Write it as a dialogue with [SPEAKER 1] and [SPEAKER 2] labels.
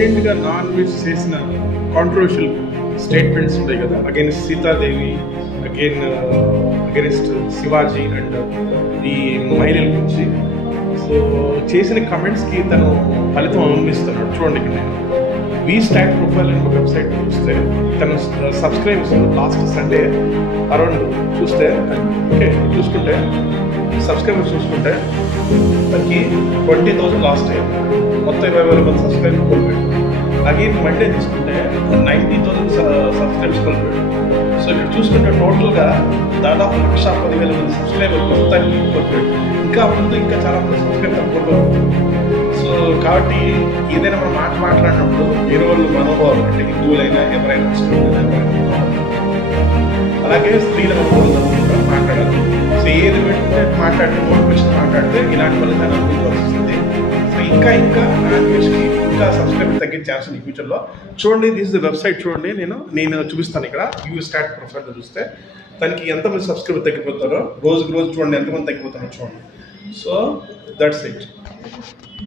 [SPEAKER 1] రీసెంట్గా non veg చేసిన controversial statements ఉంటాయి కదా. Against Sitadevi again against Shivaji and ఈ మహిళల గురించి. సో చేసిన కమెంట్స్కి తను ఫలితం అనుభవిస్తున్నాడు చూడండి ఇక్కడ నేను. వీ స్టాక్ ప్రొఫైల్ అనే వెబ్సైట్ చూస్తే తను సబ్స్క్రైబర్స్ లాస్ట్ సండే అరౌండ్ చూస్తే ఓకే చూసుకుంటే సబ్స్క్రైబర్స్ చూసుకుంటే తనకి ట్వంటీ థౌసండ్ లాస్ట్ అయ్యారు మొత్తం ఇరవై వేల మంది సబ్స్క్రైబర్ కోల్పోయాడు అగైన్ మండే తీసుకుంటే నైంటీ థౌసండ్ సబ్స్క్రైబర్స్ కోల్పోయాడు సో ఇక్కడ చూసుకుంటే టోటల్గా దాదాపు లక్ష పదివేల మంది సబ్స్క్రైబర్ మొత్తానికి కోల్పోయాడు ఇంకా ముందు ఇంకా చాలా మంది సబ్స్క్రైబర్ కోల్పోయారు సో కాబట్టి ఏదైనా మనం మాట మాట్లాడినప్పుడు వేరే వాళ్ళు మనోభావాలు అంటే హిందువులైనా ఎవరైనా ముస్లింలైనా ఎవరైనా అలాగే స్త్రీల మనోభావాలు కూడా మాట్లాడాలి. సో ఏది పెడితే మాట్లాడితే మోటివేషన్ మాట్లాడితే ఇలాంటి ఫలితాలు అనుభవించాల్సి వస్తుంది సో ఇంకా ఇంకా లాంగ్వేజ్కి ఇంకా సబ్స్క్రైబ్ తగ్గే ఫ్యూచర్లో చూడండి దిస్ ద వెబ్సైట్ చూడండి నేను నేను చూపిస్తాను ఇక్కడ. యూ స్టార్ట్ ప్రొఫైల్లో చూస్తే. దానికి ఎంతమంది సబ్స్క్రైబర్ తగ్గిపోతారో రోజుకి రోజు చూడండి ఎంతమంది తగ్గిపోతారో చూడండి. So that's it